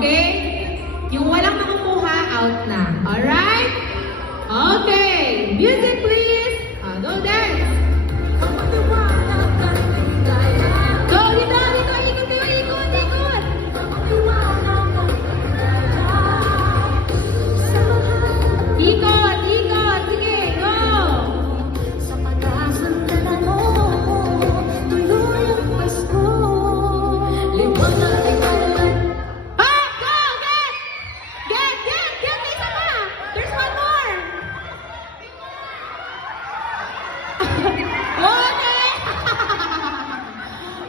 Okay? Yung walang makukuha, out na. Alright? Okay. Music please. Go dance. Go, dito, dito. Ikot kayo, ikot, ikot. Ikot, ikot. Sige, go. Ah, go, get. Get. May isa pa. There's one more. Okay.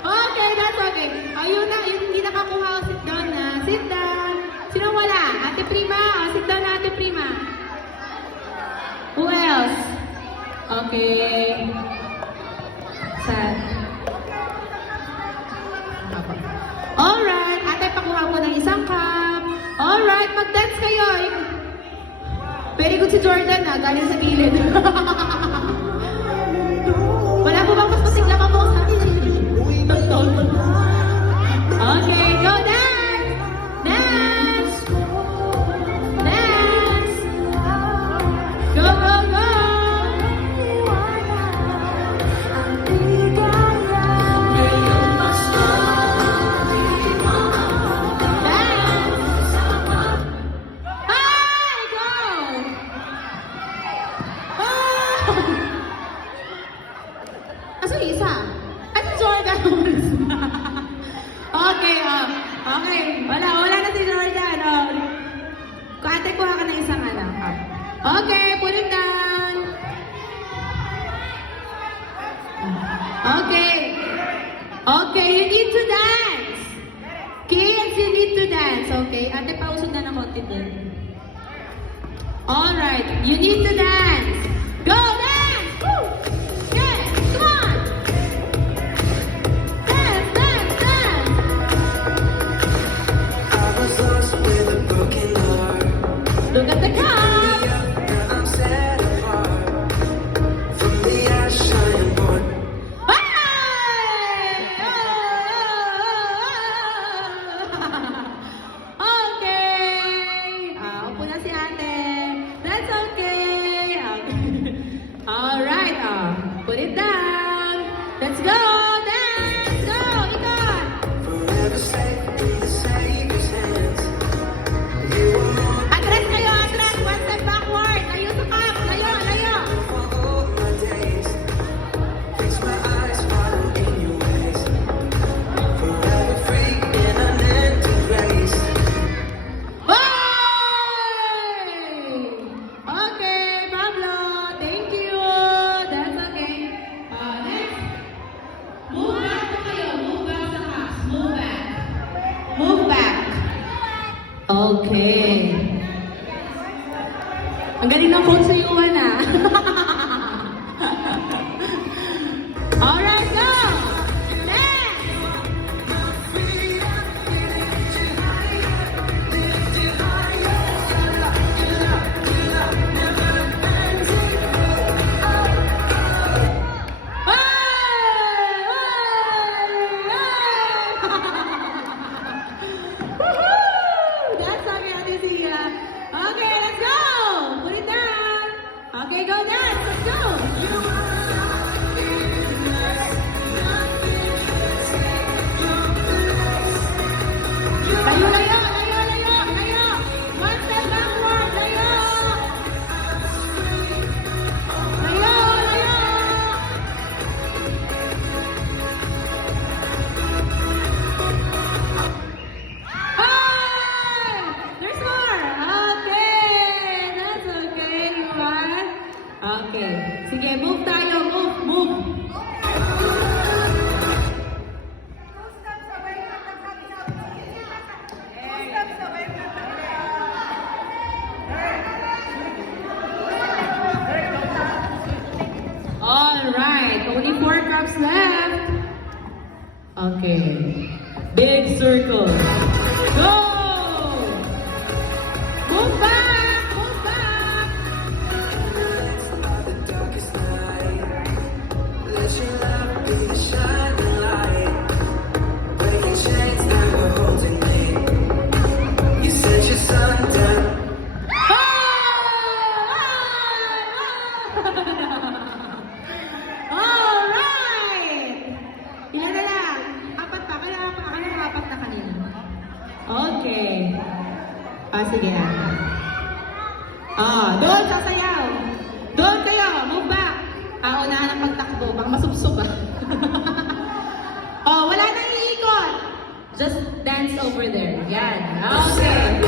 Okay, that's okay. Ayun na, yung hindi nakakuha ko, sit down na. Sit down. Sino wala? Ate Prima. Sit down na, Ate Prima. Who else? Okay. Sad. Alright. Ate, pakuha mo ng isang cup. Alright, mag-dance kayo. Very good si Jordan na, galing sa gilid. Wala po bang mas masigla ka mo sa Okay, go dance! Dance! Dance! Go, go, go! Dance! Hi! Go! Oh! Aso yung isa? Ay, si Jordan. Okay, okay. Wala na si Jordan. Ate, kuha ka ng isang anak. Okay, put it down. Okay. Okay, you need to dance. Kids, you need to dance. Okay, ate, pausog na ng konti din. Alright, you need to dance. Go, dance! Woo! Yes, come on! Dance, dance, dance! I was lost with a broken heart. Look at the cup! I'm set apart from the ash I am born. Hey! Okay! Upo na si ate. That's okay. Alright, put it down. Let's go! Dance! Go! Ikot! Forever safe in the Savior's hands. You are more Atras kayo, atras! One step backward! Layo sa cup! Layo, layo! for all my days. Fix my eyes, follow in your ways. Forever free in unending grace. Hey! Okay, Pablo. Thank you. That's okay. Next. Move back po kayo. Move back sa class. Move back. Move back. Okay. Ang galing ng phone sa Yuan ah. Alright, go! Next! That's okay, Ate Sia. Okay, let's go. Put it down. Okay, go dance. Let's go. Layo, layo, layo, layo, layo. One step backward. Layo. Layo, layo. Hi! There's more! Okay! That's okay, Yuan. Okay. Sige, move tayo. Move, move. Alright. Only 4 cups left. Okay. Big circle. Go! Move back! Move back! The darkest night. Let your love be the shining light. Breaking chains that were holding me. Sige ate. Doon, sasayaw. Doon kayo, move back. Unahan ang pagtakbo, baka masubsob ah. Wala nang iikot. Just dance over there. Yan. Okay.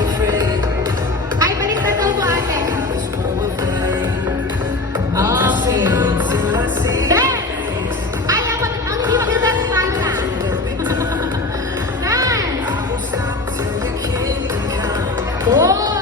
Ay, baliktad daw po ate. Okay. Dance! Ay, ang hindi mag-dance salsa. Dance! Oh!